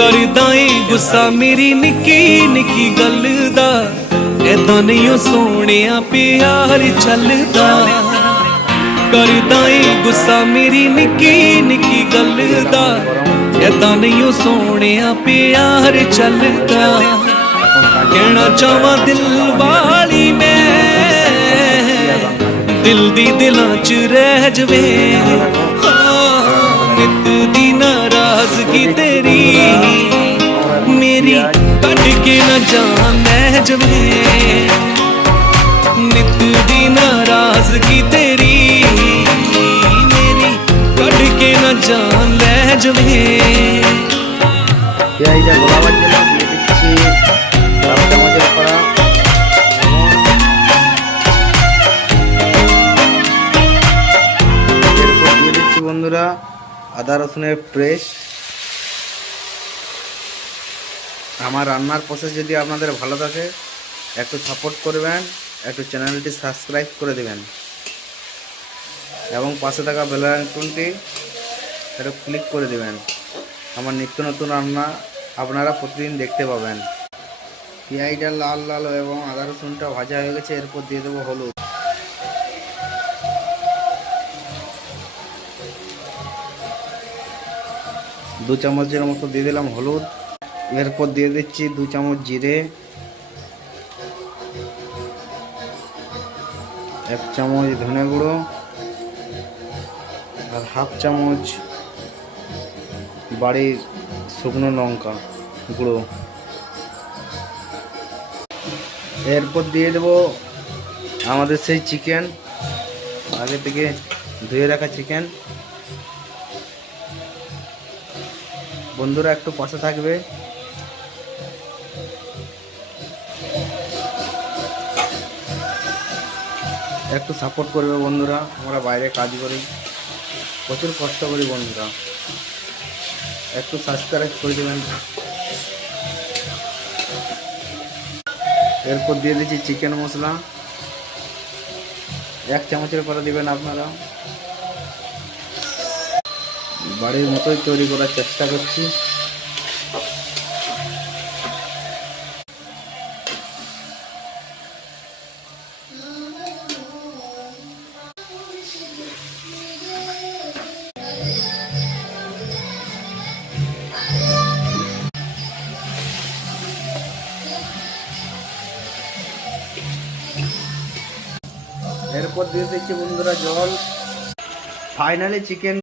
करदा ए गुस्सा मेरी निक्की निक्की गल दा, ऐदां नहीं सोहणिया प्यार चलदा। करदा ए गुस्सा मेरी निक्की निक्की गल दा, ऐदां नहीं सोहणिया प्यार चलदा। कहना चाहवां दिल वाली मैं, दिल दी दिलां च रह जवे। नित दी नाराजगी तेरी मेरी कट के न जान लै जवे। नित दी नाराजगी तेरी मेरी कट के न जान लै जवे। গোলাবাদ দিলাম, দিয়ে দিচ্ছি হাফ চামচের করা এরপর দিয়ে দিচ্ছি বন্ধুরা আদা রসুনের পেস্ট। আমার রান্নার প্রসেস যদি আপনাদের ভালো থাকে একটু সাপোর্ট করবেন, একটু চ্যানেলটি সাবস্ক্রাইব করে দেবেন এবং পাশে থাকা বেল আইকনটি একটু ক্লিক করে দেবেন। আমার নিত্য নতুন রান্না আপনারা প্রতিদিন দেখতে পাবেন। পেঁয়াজটা লাল লাল এবং আদা রসুনটা ভাজা হয়ে গেছে, এরপর দিয়ে দেবো হলুদ। দু চামচের মতো দিয়ে দিলাম হলুদ। এরপর দিয়ে দিচ্ছি 2 চামচ জিরে, 1 চামচ ধনে গুঁড়ো আর হাফ চামচ বাড়ির শুকনো লঙ্কা গুঁড়ো। এরপর দিয়ে দেবো আমাদের সেই চিকেন, আগে থেকে ধুয়ে রাখা চিকেন। বন্ধুরা একটু পাশে থাকবে, একটু সাপোর্ট করবে বন্ধুরা। আমরা বাইরে কাজ করি, প্রচুর কষ্ট করি বন্ধুরা, একটু সাবস্ক্রাইব করে দেবেন। এরপর দিয়ে দিচ্ছি চিকেন মশলা, 1 চামচের করে দিবেন আপনারা। বাড়ির মতোই তৈরি করার চেষ্টা করছি। এরপর দিয়ে দিচ্ছি বন্ধুরা জল। Finally chicken